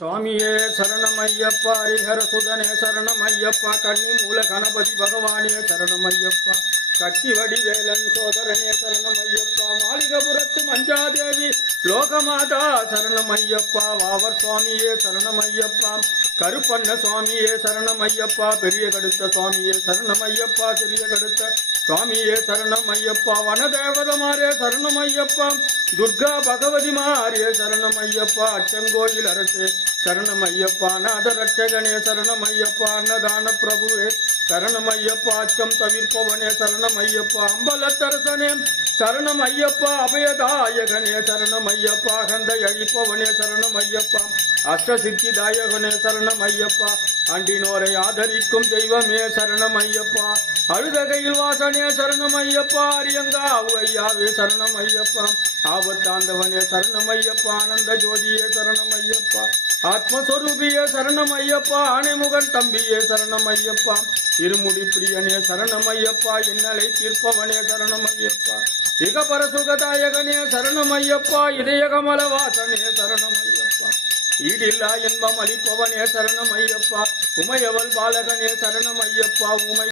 சுவாமியே சரணமையப்பா, ஹரிஹர சுதனே சரணமையப்பா, கன்னி மூல கணபதி பகவானே சரணமையப்பா, சக்தி வடிவேலன் சோதரனே சரணமையப்பா, மாளிகபுரத்து மஞ்சாதேவி லோகமாதா சரணமையப்பா, வாவர் சுவாமியே சரணமையப்பா, கருப்பண்ண சுவாமியே சரணமையப்பா, பெரிய கடுத்த சுவாமியே சரணமையப்பா, சிறிய கடுத்த சுவாமியே சரணமையப்பா, வனதேவதமாரே சரணமையப்பா, துர்கா பகவதி மாரே சரணமையப்பா, அச்சங்கோயில் அரசே சரணமையப்பா, நாதரட்சகனே சரணமையப்பா, அன்னதான பிரபுவே சரணமையப்பா, அச்சம் தவிர்ப்பவனே சரணமையப்பா, அம்பலத்தரசனே சரணமையப்பா, அபயதாயகனே சரணமையப்பா, அகந்தை அழிப்பவனே சரணமையப்பா, அஷ்டசித்திதாயகனே சரணமையப்பா, அண்டினோரை ஆதரிக்கும் தெய்வமே சரணமையப்பா, அழுதகையில் வாசனே சரணமையப்பா, அரியங்கா ஐயாவே சரணமையப்பா, ஆபத்தாண்டவனே சரணமையப்பா, ஆனந்த ஜோதியே சரணமையப்பா, ஆத்மஸ்வரூபியே சரணமையப்பா, ஆணைமுகன் தம்பியே சரணமையப்பா, இருமுடி பிரியனே சரணமையப்பா, இன்னலை தீர்ப்பவனே சரணமையப்பா, இகபர சுகதாயகனே சரணமையப்பா, இதயகமல வாசனே சரணமையப்பா, ஈடில்லா இன்பம் அளிப்பவனே சரணமையப்பா, உமையவள் பாலகனே சரணமையப்பா, உமை